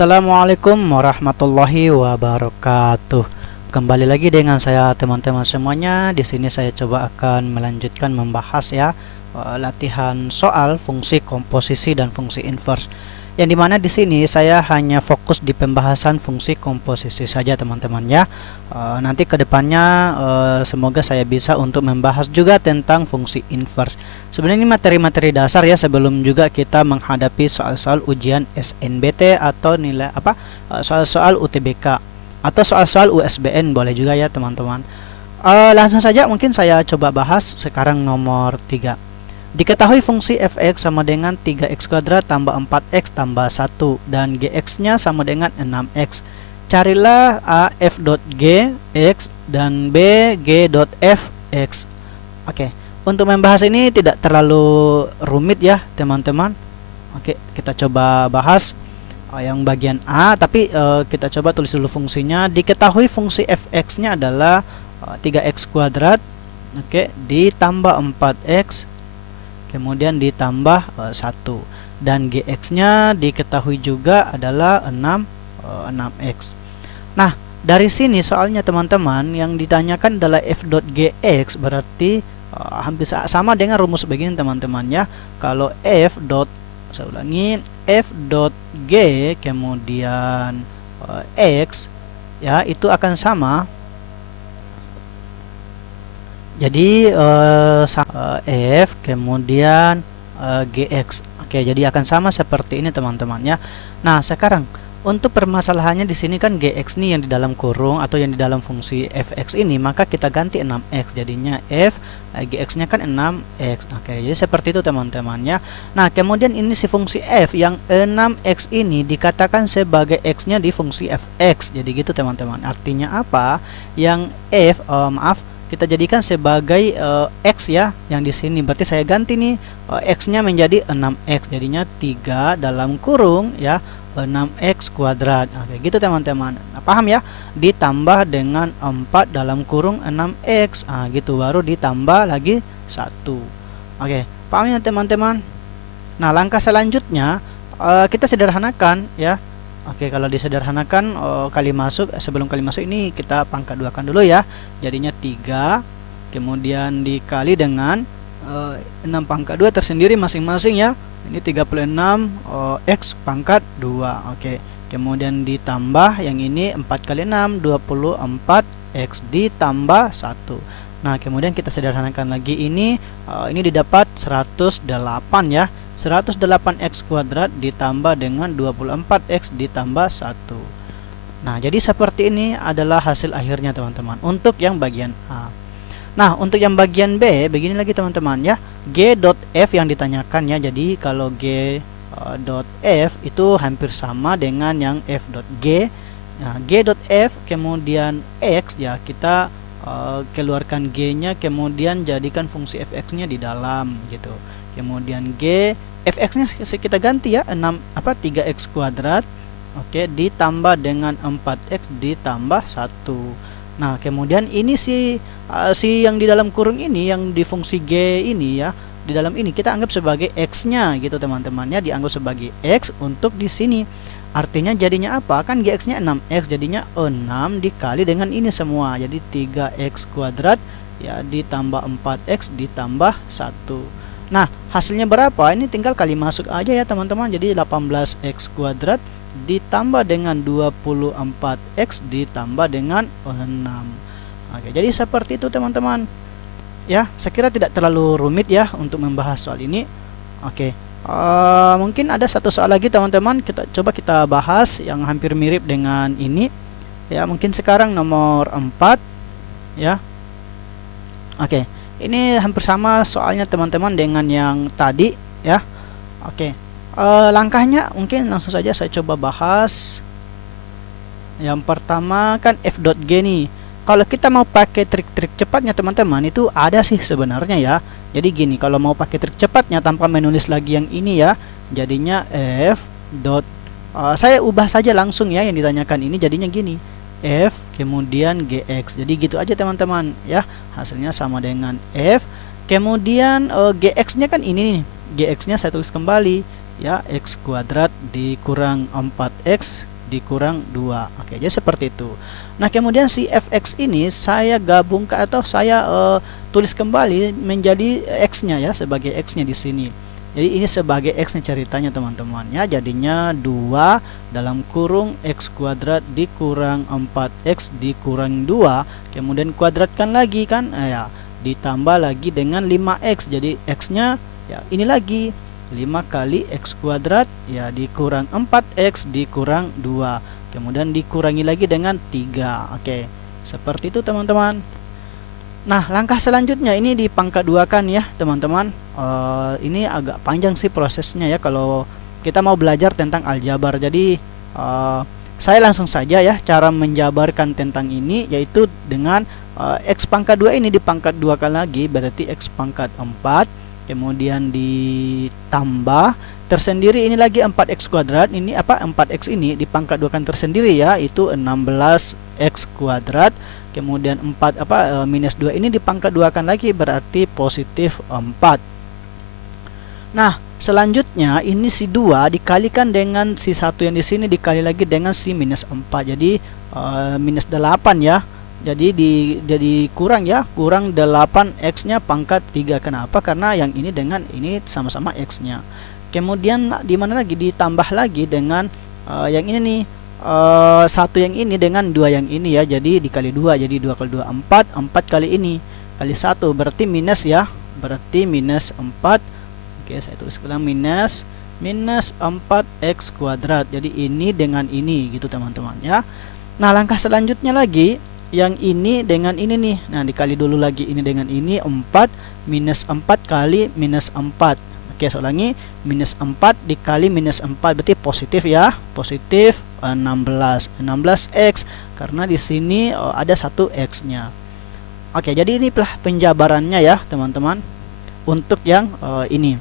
Assalamualaikum warahmatullahi wabarakatuh. Kembali lagi dengan saya teman-teman semuanya. Di sini saya coba akan melanjutkan membahas latihan soal fungsi komposisi dan fungsi inverse. Yang dimana di sini saya hanya fokus di pembahasan fungsi komposisi saja teman-teman ya. Nanti kedepannya semoga saya bisa untuk membahas juga tentang fungsi inverse. Sebenarnya ini materi-materi dasar ya sebelum juga kita menghadapi soal-soal ujian SNBT atau nilai soal-soal UTBK atau soal-soal USBN boleh juga ya teman-teman. Langsung saja mungkin saya coba bahas sekarang nomor 3. Diketahui fungsi fx sama dengan 3x kuadrat tambah 4x tambah 1 dan gx nya sama dengan 6x. Carilah a f dot g x dan b g dot f x. Oke, untuk membahas ini tidak terlalu rumit ya teman-teman. Oke, kita coba bahas yang bagian A, tapi kita coba tulis dulu fungsinya. Diketahui fungsi fx nya adalah 3x kuadrat, oke, ditambah 4x kemudian ditambah 1 dan gx nya diketahui juga adalah 6x. Nah, dari sini soalnya teman-teman yang ditanyakan adalah f dot gx, berarti hampir sama dengan rumus begini teman-teman ya. Kalau f dot, saya ulangi, f dot g kemudian x ya itu akan sama. Jadi f kemudian gx. Oke, jadi akan sama seperti ini teman-teman ya. Nah, sekarang untuk permasalahannya di sini kan gx nih yang di dalam kurung atau yang di dalam fungsi fx ini, maka kita ganti 6x jadinya f gx nya kan 6x. Oke, jadi seperti itu teman-teman ya. Nah, kemudian ini si fungsi f yang 6x ini dikatakan sebagai x nya di fungsi fx. Jadi gitu teman-teman. Artinya apa? Yang f kita jadikan sebagai x ya yang di sini. Berarti saya ganti nih x nya menjadi 6x, jadinya 3 dalam kurung ya 6x kuadrat. Oke, gitu teman-teman. Nah, paham ya? Ditambah dengan 4 dalam kurung 6x. Gitu baru ditambah lagi 1. Oke, paham ya teman-teman? Nah, langkah selanjutnya kita sederhanakan ya. Oke, kalau disederhanakan kali masuk, sebelum kali masuk ini kita pangkat duakan dulu ya. Jadinya 3 kemudian dikali dengan 6 pangkat 2 tersendiri masing-masing ya. Ini 36 x pangkat 2. Oke, kemudian ditambah yang ini 4 kali 6 24 x ditambah 1. Nah, kemudian kita sederhanakan lagi ini didapat 108 ya. 108x kuadrat ditambah dengan 24x ditambah 1. Nah, jadi seperti ini adalah hasil akhirnya teman-teman untuk yang bagian A. Nah, untuk yang bagian B begini lagi teman-teman ya. G dot F yang ditanyakan ya. Jadi kalau G dot F itu hampir sama dengan yang F dot G. Nah, G dot F kemudian X ya, kita keluarkan G nya kemudian jadikan fungsi fx nya di dalam gitu. Kemudian G fx nya kita ganti ya 3x kuadrat, oke, ditambah dengan 4x ditambah 1. Nah, kemudian ini si yang di dalam kurung ini yang di fungsi G ini ya, di dalam ini kita anggap sebagai x nya gitu teman-temannya, dianggap sebagai x untuk di sini. Artinya jadinya apa? Kan gx nya 6x, jadinya 6 dikali dengan ini semua. Jadi 3x kuadrat ya ditambah 4x ditambah 1. Nah, hasilnya berapa? Ini tinggal kali masuk aja ya teman-teman. Jadi 18x kuadrat ditambah dengan 24x ditambah dengan 6. Oke, jadi seperti itu teman-teman. Ya, saya kira tidak terlalu rumit ya untuk membahas soal ini. Oke. Mungkin ada satu soal lagi teman-teman, kita bahas yang hampir mirip dengan ini ya. Mungkin sekarang nomor 4 ya. Oke, ini hampir sama soalnya teman-teman dengan yang tadi ya. Oke, langkahnya mungkin langsung saja saya coba bahas. Yang pertama kan f dot g nih. Kalau kita mau pakai trik-trik cepatnya teman-teman itu ada sih sebenarnya ya. Jadi gini, kalau mau pakai trik cepatnya tanpa menulis lagi yang ini ya, jadinya f dot saya ubah saja langsung ya yang ditanyakan ini, jadinya gini, f kemudian gx. Jadi gitu aja teman-teman ya. Hasilnya sama dengan f kemudian gx nya kan ini nih. Gx nya saya tulis kembali ya, x kuadrat dikurang 4x dikurang 2. Oke, jadi seperti itu. Nah, kemudian si fx ini saya gabungkan atau saya tulis kembali menjadi x-nya ya, sebagai x-nya di sini. Jadi ini sebagai x-nya ceritanya teman-teman ya. Jadinya 2 dalam kurung x kuadrat dikurang 4x dikurang 2. Kemudian kuadratkan lagi kan, ya, ditambah lagi dengan 5x. Jadi x-nya ya ini lagi 5 kali x kuadrat ya dikurang 4x dikurang 2. Kemudian dikurangi lagi dengan 3. Oke, seperti itu teman-teman. Nah, langkah selanjutnya ini dipangkat 2 kan ya teman-teman. Ini agak panjang sih prosesnya ya kalau kita mau belajar tentang aljabar. Jadi saya langsung saja ya cara menjabarkan tentang ini, yaitu dengan x pangkat 2 ini dipangkat 2 kali lagi, berarti x pangkat 4. Kemudian ditambah tersendiri ini lagi 4x kuadrat, ini apa 4x ini dipangkat 2 kan tersendiri ya, itu 16x kuadrat. Kemudian 4 minus 2 ini dipangkat 2 kan lagi, berarti positif 4. Nah, selanjutnya ini si 2 dikalikan dengan si 1 yang di sini dikali lagi dengan si minus 4. Jadi minus 8 ya. Jadi kurang ya, kurang 8x nya pangkat 3. Kenapa? Karena yang ini dengan ini sama-sama x nya. Kemudian di mana lagi ditambah lagi dengan yang ini nih, 1 yang ini dengan 2 yang ini ya. Jadi dikali 2, jadi 2 kali 2 4, 4 kali ini kali 1 berarti minus ya, berarti minus 4. Oke, saya tulis ulang, minus 4x kuadrat. Jadi ini dengan ini gitu teman-teman ya. Nah, langkah selanjutnya lagi yang ini dengan ini nih. Nah, dikali dulu lagi ini dengan ini 4 minus 4 kali minus 4. Oke, saya ulangi, minus 4 dikali minus 4 berarti positif ya, positif 16x karena di sini ada 1x nya. Oke, jadi inilah penjabarannya ya teman-teman untuk yang ini.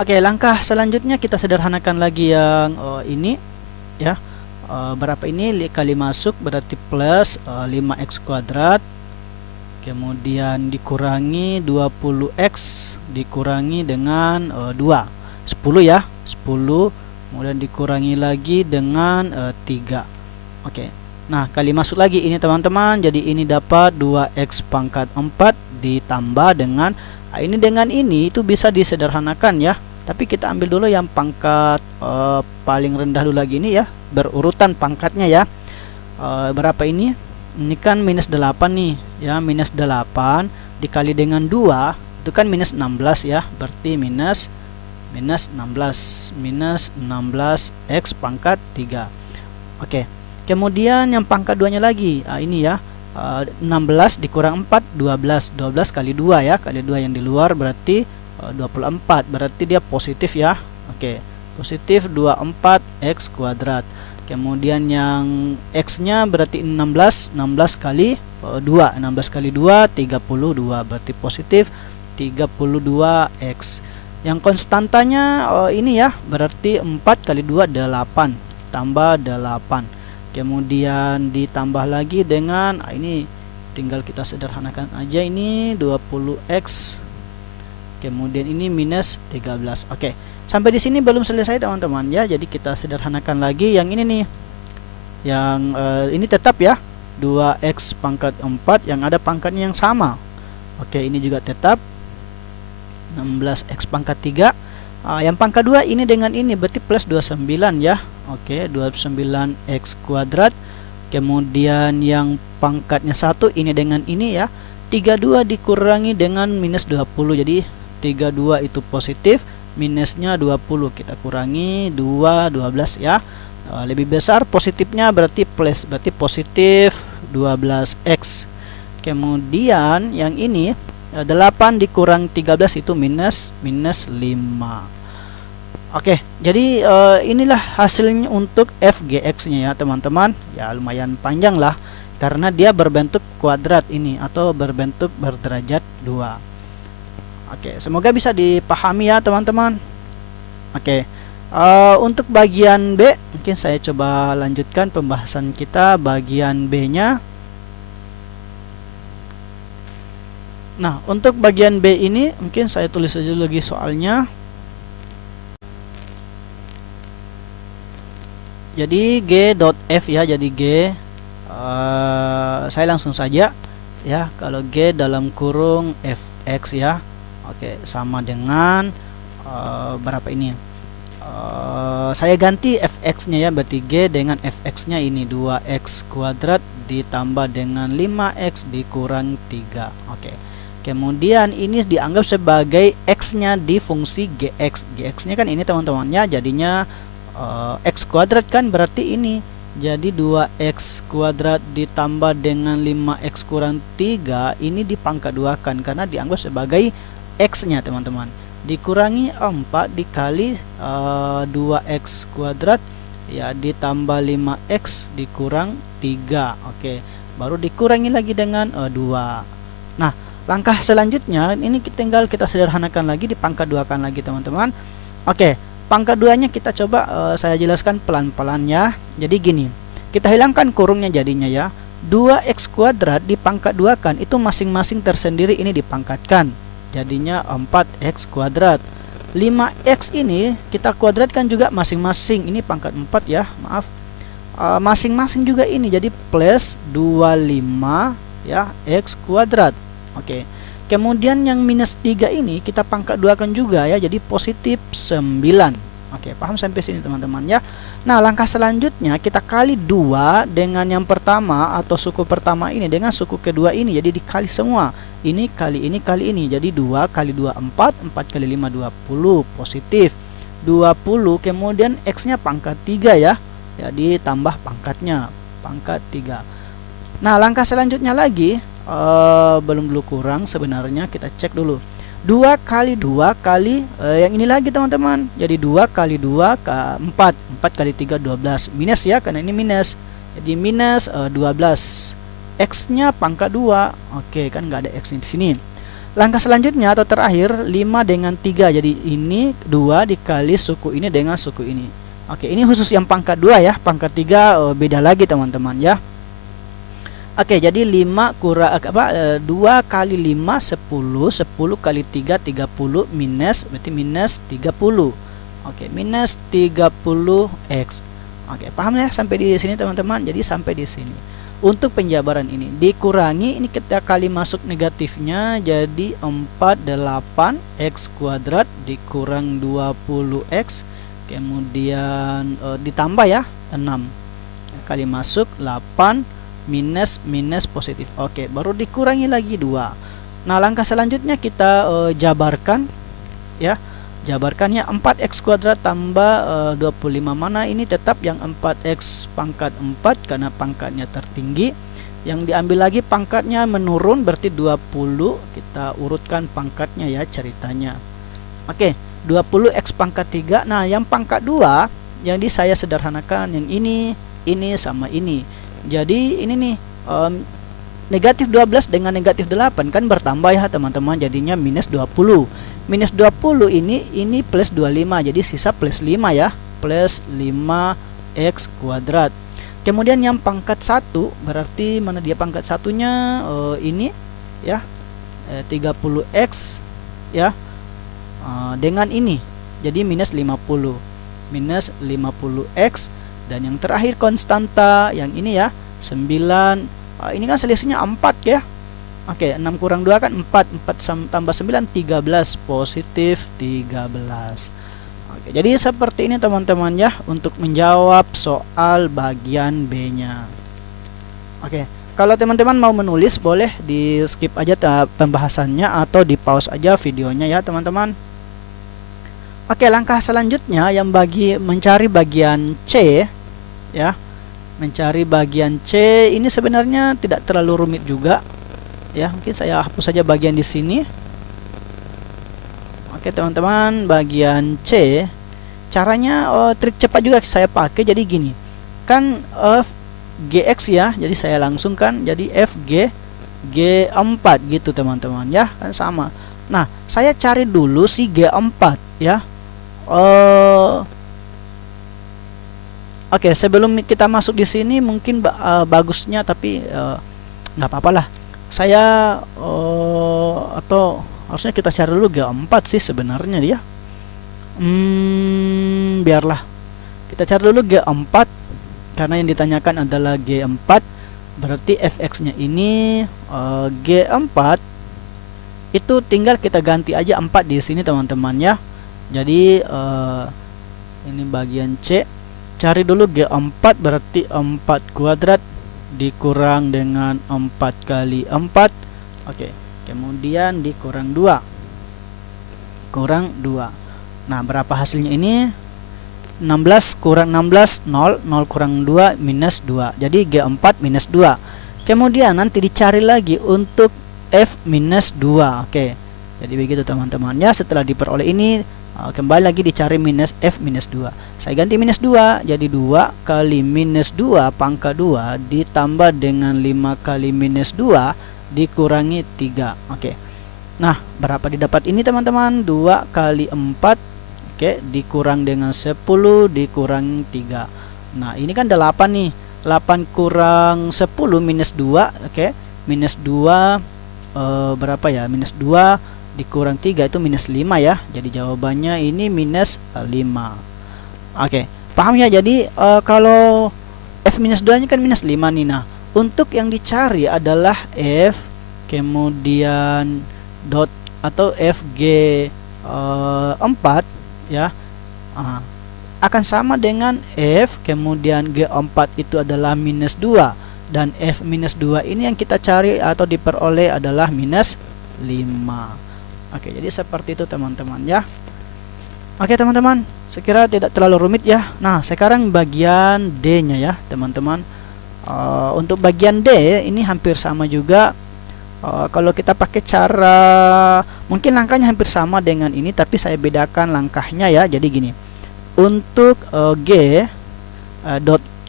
Oke, langkah selanjutnya kita sederhanakan lagi yang ini ya. Berapa ini kali masuk berarti plus 5x kuadrat, kemudian dikurangi 20x dikurangi dengan 2, 10 ya, 10, kemudian dikurangi lagi dengan 3. Oke, nah kali masuk lagi ini teman-teman, jadi ini dapat 2x pangkat 4 ditambah dengan ini dengan ini itu bisa disederhanakan ya. Tapi kita ambil dulu yang pangkat paling rendah dulu lagi ini ya, berurutan pangkatnya ya. Berapa ini? Ini kan minus 8 nih ya, minus 8 dikali dengan 2 itu kan minus 16 ya, berarti minus 16 x pangkat 3. Oke, kemudian yang pangkat 2 nya lagi ini ya, 16 dikurang 4 12 kali 2 ya, kali 2 yang di luar berarti 24, berarti dia positif ya. Oke, positif 24x kuadrat. Kemudian yang x nya berarti 16 kali 2, 16 kali 2 32, berarti positif 32x. Yang konstantanya ini ya, berarti 4 kali 2 8 tambah 8. Kemudian ditambah lagi dengan ini tinggal kita sederhanakan aja, ini 20x. Kemudian ini minus 13. Oke, sampai di sini belum selesai teman-teman ya. Jadi kita sederhanakan lagi yang ini nih. Yang ini tetap ya, 2x pangkat 4 yang ada pangkatnya yang sama. Oke, ini juga tetap 16x pangkat 3. Yang pangkat 2 ini dengan ini berarti plus 29 ya. Oke, 29x kuadrat. Kemudian yang pangkatnya 1 ini dengan ini ya, 32 dikurangi dengan minus 20. Jadi 32 itu positif, minusnya 20 kita kurangi 12 ya. Lebih besar positifnya berarti plus, berarti positif 12x. Kemudian yang ini 8 dikurang 13 itu minus 5. Oke, jadi inilah hasilnya untuk fgx nya ya teman-teman. Ya lumayan panjang lah karena dia berbentuk kuadrat ini atau berbentuk berderajat 2. Oke, semoga bisa dipahami ya teman-teman. Oke, untuk bagian B mungkin saya coba lanjutkan pembahasan kita bagian B nya. Nah, untuk bagian B ini mungkin saya tulis aja lagi soalnya. Jadi G dot F ya, jadi G saya langsung saja ya, kalau G dalam kurung fx ya. Oke, sama dengan berapa ini? Saya ganti fx nya ya, berarti G dengan fx nya ini 2x kuadrat ditambah dengan 5x dikurang 3. Oke, kemudian ini dianggap sebagai x nya di fungsi gx. Gx nya kan ini teman-temannya, jadinya x kuadrat kan, berarti ini jadi 2x kuadrat ditambah dengan 5x kurang 3 ini dipangkat 2 kan, karena dianggap sebagai x nya teman-teman, dikurangi 4 dikali 2x kuadrat ya, ditambah 5x dikurang 3. Oke, baru dikurangi lagi dengan 2. Nah, langkah selanjutnya ini tinggal kita sederhanakan lagi, dipangkat 2 kan lagi teman-teman. Oke, pangkat 2 nya kita coba saya jelaskan pelan-pelan ya. Jadi gini, kita hilangkan kurungnya jadinya ya, 2x kuadrat dipangkat 2 kan, itu masing-masing tersendiri ini dipangkatkan, jadinya 4x kuadrat. 5x ini kita kuadratkan juga masing-masing, ini pangkat 4 ya, maaf, masing-masing juga ini jadi plus 25 ya, x kuadrat. Oke, kemudian yang minus 3 ini kita pangkat 2 kan juga ya, jadi positif 9. Oke, paham sampai sini teman-teman ya. Nah, langkah selanjutnya kita kali 2 dengan yang pertama atau suku pertama ini dengan suku kedua ini, jadi dikali semua. Ini kali ini kali ini, jadi 2 kali 2 4, 4 kali 5 20, positif 20. Kemudian x nya pangkat 3 ya, jadi tambah pangkatnya, pangkat 3. Nah, langkah selanjutnya lagi belum dulu kurang sebenarnya, kita cek dulu. 2 kali 2 kali yang ini lagi teman-teman, jadi 2 kali 2 ke 4, 4 kali 3 12, minus ya karena ini minus, jadi minus 12. X nya pangkat 2. Oke, kan nggak ada x di sini. Langkah selanjutnya atau terakhir 5 dengan 3, jadi ini 2 dikali suku ini dengan suku ini. Oke, ini khusus yang pangkat 2 ya, pangkat 3 beda lagi teman-teman ya. Oke, jadi 5 kurang 2 kali 5 10, 10 kali 3 30, minus berarti minus 30. Oke, minus 30x. Oke, paham ya sampai di sini teman-teman? Jadi sampai di sini. Untuk penjabaran ini dikurangi, ini kita kali masuk negatifnya, jadi 48x kuadrat dikurang 20x, kemudian ditambah ya 6 kali masuk 8 minus minus positif. Oke, baru dikurangi lagi 2. Nah, langkah selanjutnya kita jabarkan ya. Jabarkannya 4x kuadrat tambah 25, mana ini tetap yang 4x pangkat 4 karena pangkatnya tertinggi. Yang diambil lagi pangkatnya menurun, berarti 20. Kita urutkan pangkatnya ya ceritanya. Oke, 20x pangkat 3. Nah, yang pangkat 2 yang saya sederhanakan yang ini sama ini. Jadi ini nih negatif 12 dengan negatif 8 kan bertambah ya teman-teman, jadinya minus 20. Minus 20 ini plus 25, jadi sisa plus 5 ya, plus 5x kuadrat. Kemudian yang pangkat 1, berarti mana dia pangkat satunya, ini ya, 30x ya, dengan ini jadi minus 50, minus 50x. Dan yang terakhir konstanta yang ini ya 9, ini kan selisihnya 4 ya. Oke, 6 kurang 2 kan 4, 4 tambah 9 13, positif 13. Oke, jadi seperti ini teman-teman ya untuk menjawab soal bagian B nya. Oke, kalau teman-teman mau menulis boleh di skip aja pembahasannya atau di pause aja videonya ya teman-teman. Oke, langkah selanjutnya yang mencari bagian C ya, mencari bagian C ini sebenarnya tidak terlalu rumit juga ya, mungkin saya hapus saja bagian di sini. Oke teman-teman, bagian C caranya trik cepat juga saya pakai. Jadi gini kan, gx ya, jadi saya langsung kan jadi fg g4 gitu teman-teman ya, kan sama. Nah, saya cari dulu si g4 ya. Oke, sebelum kita masuk di sini mungkin bagusnya, tapi nggak apa-apa lah. Saya atau harusnya kita cari dulu G4 sih sebenarnya dia. Biarlah kita cari dulu G4 karena yang ditanyakan adalah G4, berarti fx-nya ini G4 itu tinggal kita ganti aja 4 di sini teman-teman ya. Jadi ini bagian C, cari dulu G4 berarti 4 kuadrat dikurang dengan 4 kali 4. Oke, kemudian dikurang 2. Kurang 2. Nah, berapa hasilnya ini? 16 kurang 16, 0. 0 kurang 2 minus 2. Jadi G4 minus 2. Kemudian nanti dicari lagi untuk F minus 2. Oke, jadi begitu teman-teman ya. Setelah diperoleh ini, kembali lagi dicari minus F minus 2. Saya ganti minus 2, jadi 2 kali minus 2 pangkat 2 ditambah dengan 5 kali minus 2 dikurangi 3. Oke, nah berapa didapat ini teman-teman? 2 kali 4, oke, dikurang dengan 10 dikurangi 3. Nah ini kan 8 nih, 8 kurang 10 minus 2. Oke, minus 2 berapa ya? Minus 2 dikurang 3 itu minus 5 ya. Jadi jawabannya ini minus 5. Oke, paham ya? Jadi kalau F minus 2 nya kan minus 5 nih. Nah, untuk yang dicari adalah F kemudian dot atau FG 4 ya. Akan sama dengan F kemudian G4 itu adalah minus 2, dan F minus 2 ini yang kita cari atau diperoleh adalah minus 5. Oke, jadi seperti itu teman-teman ya. Oke teman-teman, sekira tidak terlalu rumit ya. Nah sekarang bagian D nya ya teman-teman. Untuk bagian D ini hampir sama juga. Kalau kita pakai cara, mungkin langkahnya hampir sama dengan ini, tapi saya bedakan langkahnya ya. Jadi gini, untuk G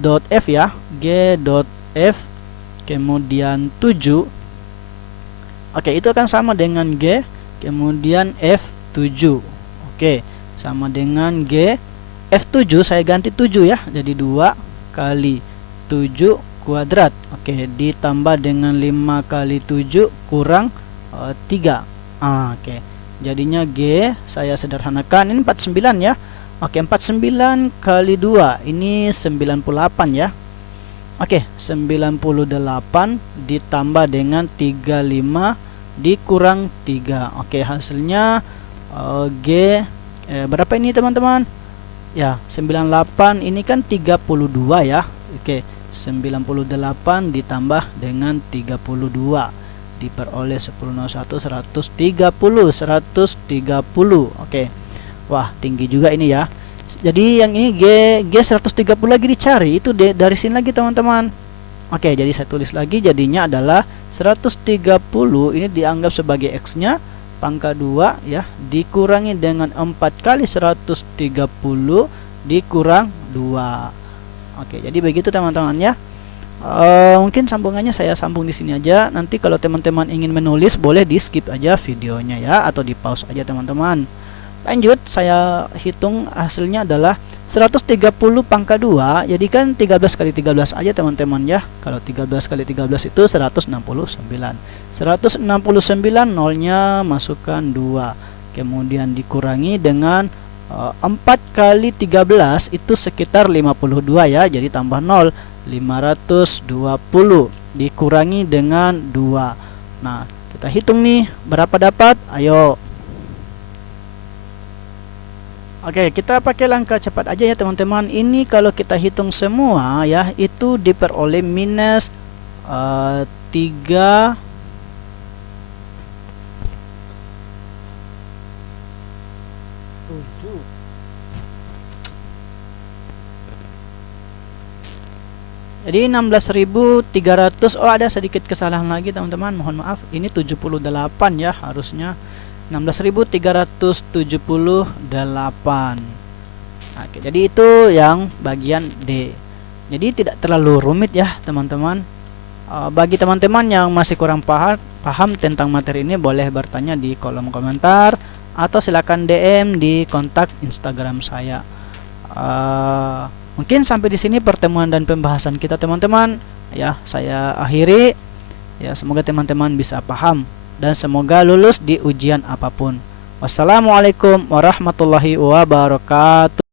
dot F ya, G dot F kemudian 7. Oke, itu akan sama dengan G kemudian F7. Oke, sama dengan G F7, saya ganti 7 ya. Jadi 2 kali 7 kuadrat. Oke, ditambah dengan 5 kali 7 kurang 3. Oke, jadinya G saya sederhanakan, ini 49 ya. Oke, 49 kali 2 ini 98 ya. Oke, 98 ditambah dengan 35 dikurang 3. Oke, hasilnya G berapa ini teman-teman? Ya, 98 ini kan 32 ya. Oke, 98 ditambah dengan 32 diperoleh 1001 130. Oke. Wah, tinggi juga ini ya. Jadi yang ini G 130 lagi dicari, itu dari sini lagi teman-teman. Oke, jadi saya tulis lagi, jadinya adalah 130 ini dianggap sebagai X-nya pangkat 2 ya, dikurangi dengan 4 kali 130 dikurang 2. Oke, jadi begitu teman-teman ya. Mungkin sambungannya saya sambung di sini aja. Nanti kalau teman-teman ingin menulis boleh di skip aja videonya ya, atau di pause aja teman-teman. Lanjut, saya hitung hasilnya adalah 130 pangkat 2. Jadi kan 13 kali 13 aja teman-teman ya. Kalau 13 kali 13 itu 169. 169 nolnya masukkan 2. Kemudian dikurangi dengan 4 kali 13 itu sekitar 52 ya. Jadi tambah 0, 520 dikurangi dengan 2. Nah, kita hitung nih berapa dapat. Ayo. Oke, kita pakai langkah cepat aja ya teman-teman. Ini kalau kita hitung semua ya, itu diperoleh minus 3. Jadi 16.300. Oh, ada sedikit kesalahan lagi teman-teman, mohon maaf. Ini 78 ya harusnya. 16.378. Oke, jadi itu yang bagian D. Jadi tidak terlalu rumit ya teman-teman. Bagi teman-teman yang masih kurang paham tentang materi ini, boleh bertanya di kolom komentar atau silakan DM di kontak Instagram saya. Mungkin sampai di sini pertemuan dan pembahasan kita teman-teman. Ya, saya akhiri. Ya, semoga teman-teman bisa paham dan semoga lulus di ujian apapun. Wassalamualaikum warahmatullahi wabarakatuh.